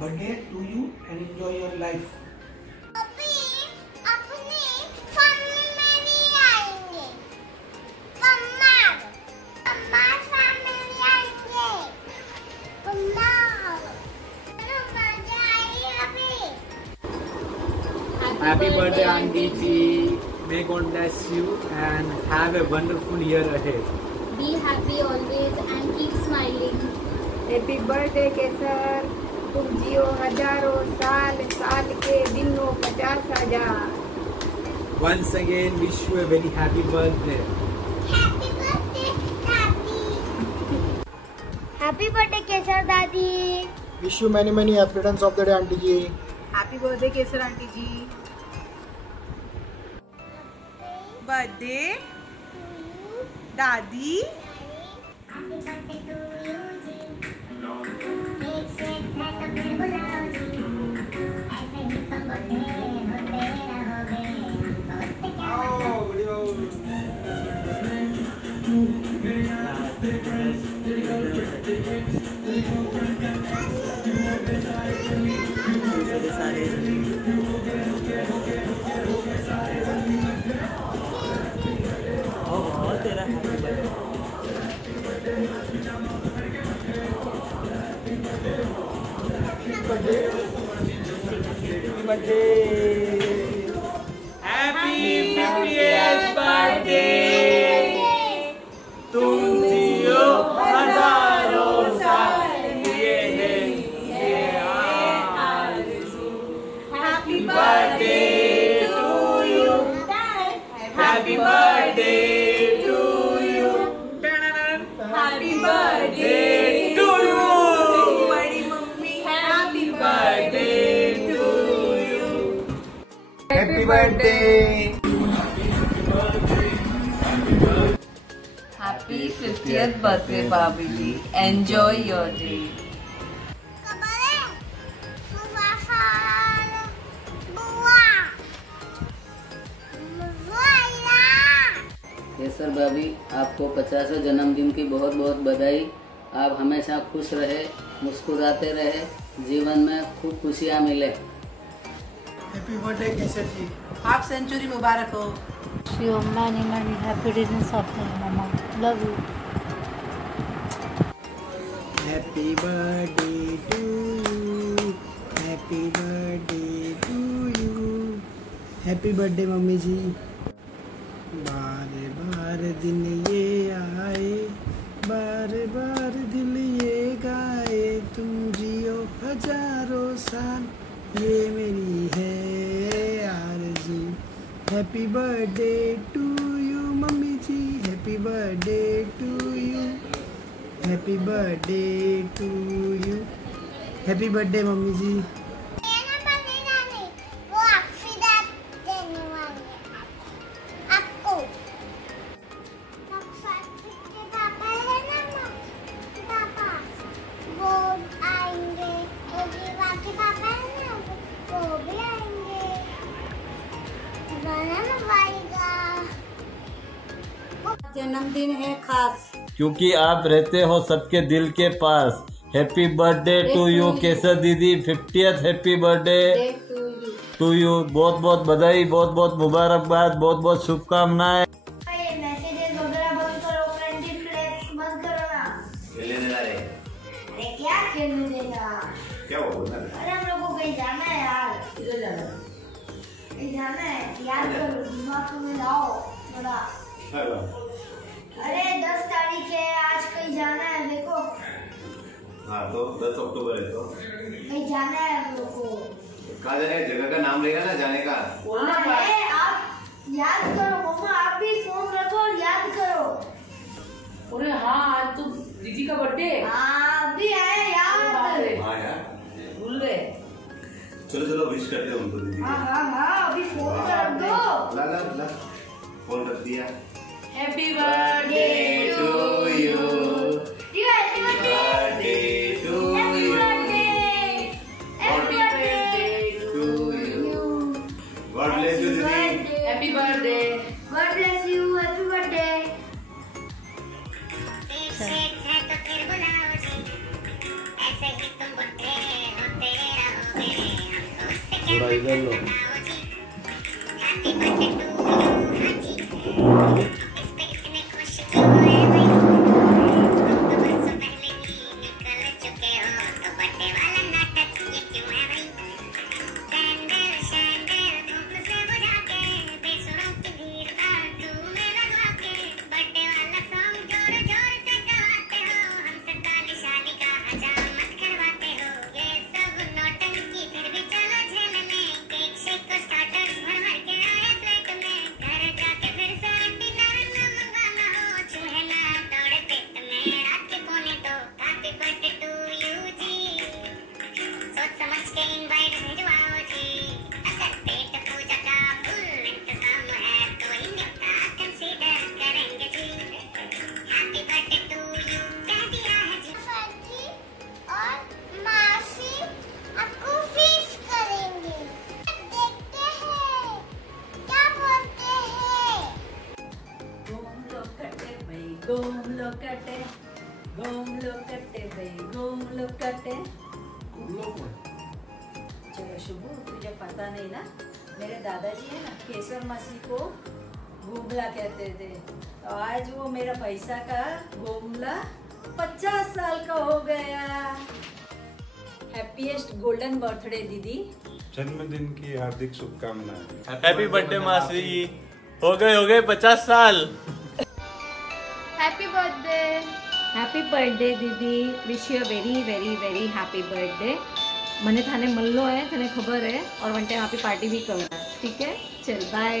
birthday to you and enjoy your life. अभी अपनी family में नहीं आएंगे, मम्मा फैमिली आएंगे, मम्मा मजा आई अभी। Happy birthday, Auntie Ji. May God bless you and have a wonderful year ahead. Be happy always and keep smiling. Happy birthday Kesar, तुम जियो हजारों साल, साल के दिनों 50,000। Once again, wish you a very happy birthday. Happy birthday दादी। Happy birthday केसर दादी। Wish you many happy returns of the day, Auntie Ji. Happy birthday Kesar auntie ji. Birthday दादी। Happy birthday to you ji. एक से मैं तो फिर बुलाऊं जी। ऐसे ही तो होते रहोगे, दोस्त क्या Happy 50th birthday. तुम जियो हजारों साल, ये है ये आरज़ू। Happy birthday to you. Happy birthday to you. Happy birthday to you. बड़ी mummy Happy birthday to you. Happy birthday. Happy 50th birthday भाभी जी। Enjoy your day. खबर है? बुआ साल, बुआ, बुआ। केसर भाभी, आपको 50वें जन्मदिन की बहुत बहुत बधाई। आप हमेशा खुश रहे, मुस्कुराते रहे, जीवन में खूब खुशियाँ मिले। Happy birthday केसर जी। हाफ सेंचुरी मुबारक हो। Wish you many happy returns of the day, Mama. Love you. Happy birthday to you. Happy birthday to you. Happy birthday mummy ji. बार बार दिन ये आए, बार बार दिल ये गाए, तुम जियो हजारों साल, ये मेरी है आरज़ू। Happy birthday to you mummy ji. Happy birthday to you. Happy birthday to you. Happy birthday mummy ji. मेरा बनेगा नहीं, वो अक्सीडेंट देने वाली है आपको। के पापा है ना, पापा वो आएंगे, वो जीवा के पापा है ना, वो भी आएंगे। बनाना पाएगा। जन्मदिन है खास, क्योंकि आप रहते हो सबके दिल के पास। हैप्पी बर्थडे टू यू केसर दीदी। 50th happy birthday to you. बहुत बहुत बधाई, बहुत बहुत मुबारकबाद, बहुत बहुत शुभकामनाएं। ये मैसेजेस वगैरह बंद करो, फ्रेंडशिप फ्लैक्स बंद करो ना। खेलने देना रे। अरे क्या खेलने देगा? क्या हुआ बोलना? अरे हम लोग को कहीं जाना है यार। किधर जाना है? कहीं जाना है, याद करो, दिमाग में लाओ थोड़ा। अरे 10 तारीख है, आज कहीं जाना है देखो। हाँ तो 10 अक्टूबर है तो कहीं जाना है हम लोग को। कहाँ जाने का? जगह का नाम रहेगा ना जाने का। बोलना है, आप याद करो मम्मा, आप भी फोन रखो और याद करो। अरे हाँ, आज तो दीदी का बर्थडे। हाँ अभी आए याद। हाँ यार भूल गए। चलो चलो विश करते हैं उनको दीदी को। हाँ अभी फोन कर दो। ला ला ला फोन कर दिया। Happy birthday to you. Happy birthday to Happy you. birthday Happy birthday to you. God bless you दीदी। Happy birthday. God bless you. Happy birthday. ऐसे ही तुम होते थोड़ा इधर लो। चलो शुभू, तुझे पता नहीं ना, मेरे दादाजी है ना केसर मासी को घोमला कहते थे। तो आज वो मेरा पैसा का घोमला 50 साल का हो गया। हैप्पीएस्ट गोल्डन बर्थडे दीदी। जन्मदिन की हार्दिक शुभकामनाएं। हैप्पी बर्थडे मासी। हो गए 50 साल। Happy birthday. हैप्पी बर्थडे दीदी। Wish you very very very happy birthday. मैंने थाने मल्लो है, थाने खबर है, और वन टाइम आपकी पार्टी भी करूँगा, ठीक है? चल बाय।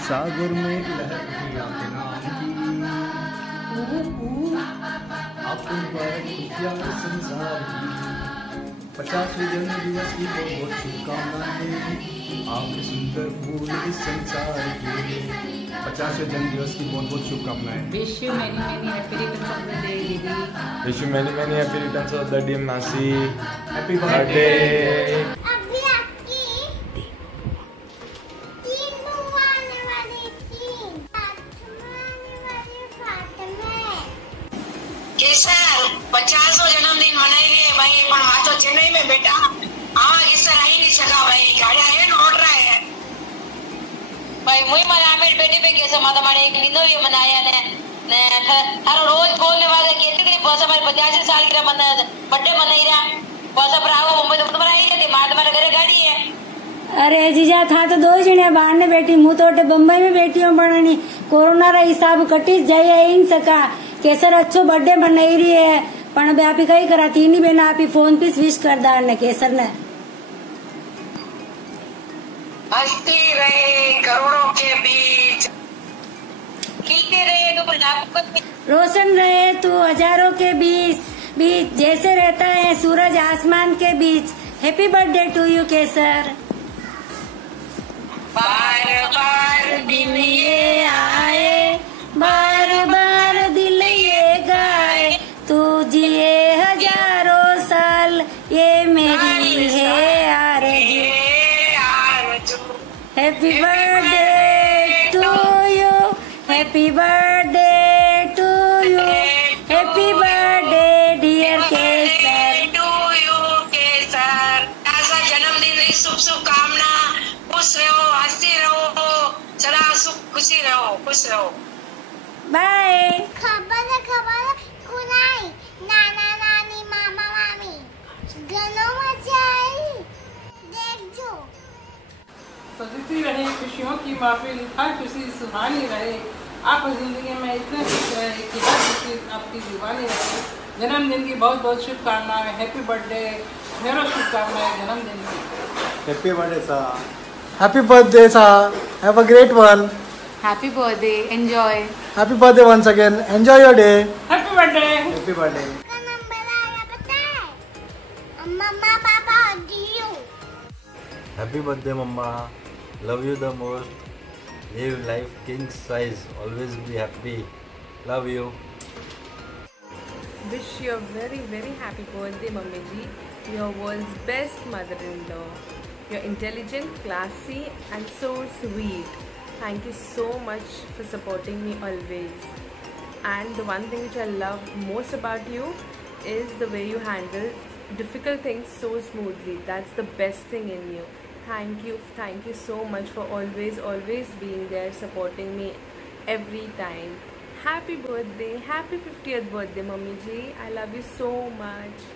सागर में एक लहर उठी आपके नाम की, आपको मुबारक खुशियाँ संसार की। 50वें जन्मदिवस की बहुत बहुत शुभकामनाएं। आपके सुंदर फूल इस संसार के। 50वें जन्मदिवस की बहुत बहुत शुभकामनाएं। Wish you many many happy returns of the day दीदी। Wish you many many happy returns of the day मासी। Happy birthday. केसर 50वां जन्मदिन मनाई रहे भाई, पण आ तो चेन्नई में बेटा आवा केसर आई नहीं सका भाई, गाड़ा है नोट रहा है भाई। मुई मारा आमेर बेटी पे केसर माता मारे एक नींदो भी मनाया ने थारो रोज बोलने वाले कहती थी बस हमारे 85 साल की बर्थडे मनाई रहा बस। पर आओ मुंबई तो तुम्हारा आई जाती मार तुम्हारे घरे गाड़ी है। अरे जीजा था तो 2 जने बाहर ने बैठी, मुँह तो बम्बई में बैठी हूँ, पण कोरोना रा हिसाब कटी जाए इन सका। केसर अच्छो बर्थडे मनाई रही है, पण अबे आप ही कही करा तीन ही बहना आप ही फोन पे विश कर दार ने केसर ने। हंसती रहे करोड़ों के बीच, खिलते रहे तो रोशन रहे तू हजारों के बीच जैसे रहता है सूरज आसमान के बीच। हैप्पी बर्थडे टू यू केसर। बार बार दिन ये आए, बार बार दिल ये गाए, तू जिए हजारों साल ये मेरी है आरज़ू। Happy birthday to you, happy birthday to you, happy birthday dear Kesar. To you Kesar. ऐसा जन्मदिन की शुभकामना। खुश रहो, हंसते रहो, सदा सुख खुशी रहो, खुश रहो। बाय। खबर कुनाई नाना नानी मामा मामी घनो मजा आई। देख जो सजती रहे खुशियों की महफिल, हर खुशी सुहानी रहे। आप जिंदगी में इतने खुश रहे कि हर खुशी आपकी दीवानी रहे। जन्मदिन की बहुत बहुत शुभकामनाएं। Happy birthday. ढेरों शुभकामनाएं जन्मदिन की। हैप्पी बर्थडे सा। हैप्पी बर्थडे सा। Have a great one. Happy birthday. Enjoy. Happy birthday once again. Enjoy your day. Happy birthday. Happy birthday. का नंबर आया पता है? मम्मा पापा दियो। Happy birthday mama. Love you the most. Live life king size. Always be happy. Love you. Wish you a very very happy birthday, Mummy ji. Your world's best mother-in-law. You're intelligent, classy, and so sweet. Thank you so much for supporting me always. And the one thing which I love most about you is the way you handle difficult things so smoothly. That's the best thing in you. Thank you so much for always being there, supporting me every time. Happy birthday, happy 50th birthday, Mummy ji. I love you so much.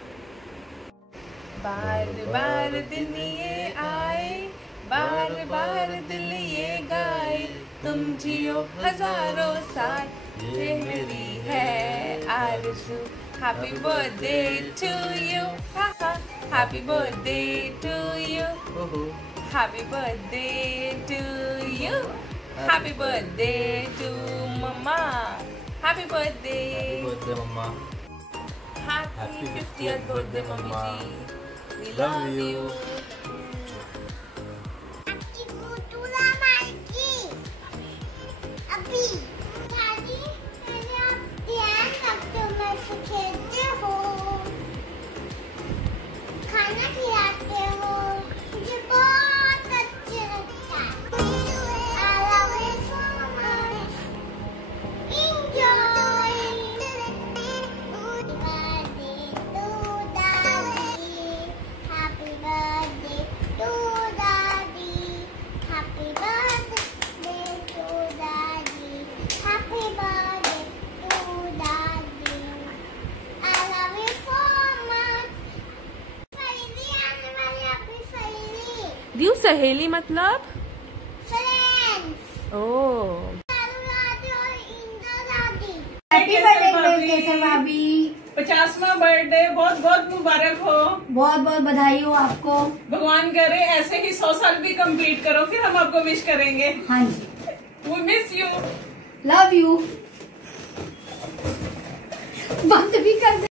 बार बार दिन ये आए, बार बार दिल ये गाए, तुम जियो हजारों साल, ये मेरी है आरज़ू. Happy birthday to you, happy birthday to you, happy birthday to you, happy birthday to Mama, happy birthday Mama. Happy 50th birthday, Mummy ji. We love you. अभी दादी मैंने आप ध्यान रखते हो, मैं खेलते हो, खाना खिलाते हो, मुझे बहुत अच्छा लगता है. I love you so much. Enjoy. Happy birthday to Daddy. Happy birthday to Daddy. Happy birthday to Daddy. I love you so much. सहेली आने वाली, अपनी सहेली. दियो सहेली मतलब? Friends. ओह. हैप्पी बर्थडे केसर भाभी. 50वां बर्थडे बहुत बहुत मुबारक हो. बहुत बहुत बधाई हो आपको. भगवान करे ऐसे ही 100 साल भी कंप्लीट करो, फिर हम आपको विश करेंगे. हाँ जी. We miss you. Love you. बंद भी कर दे.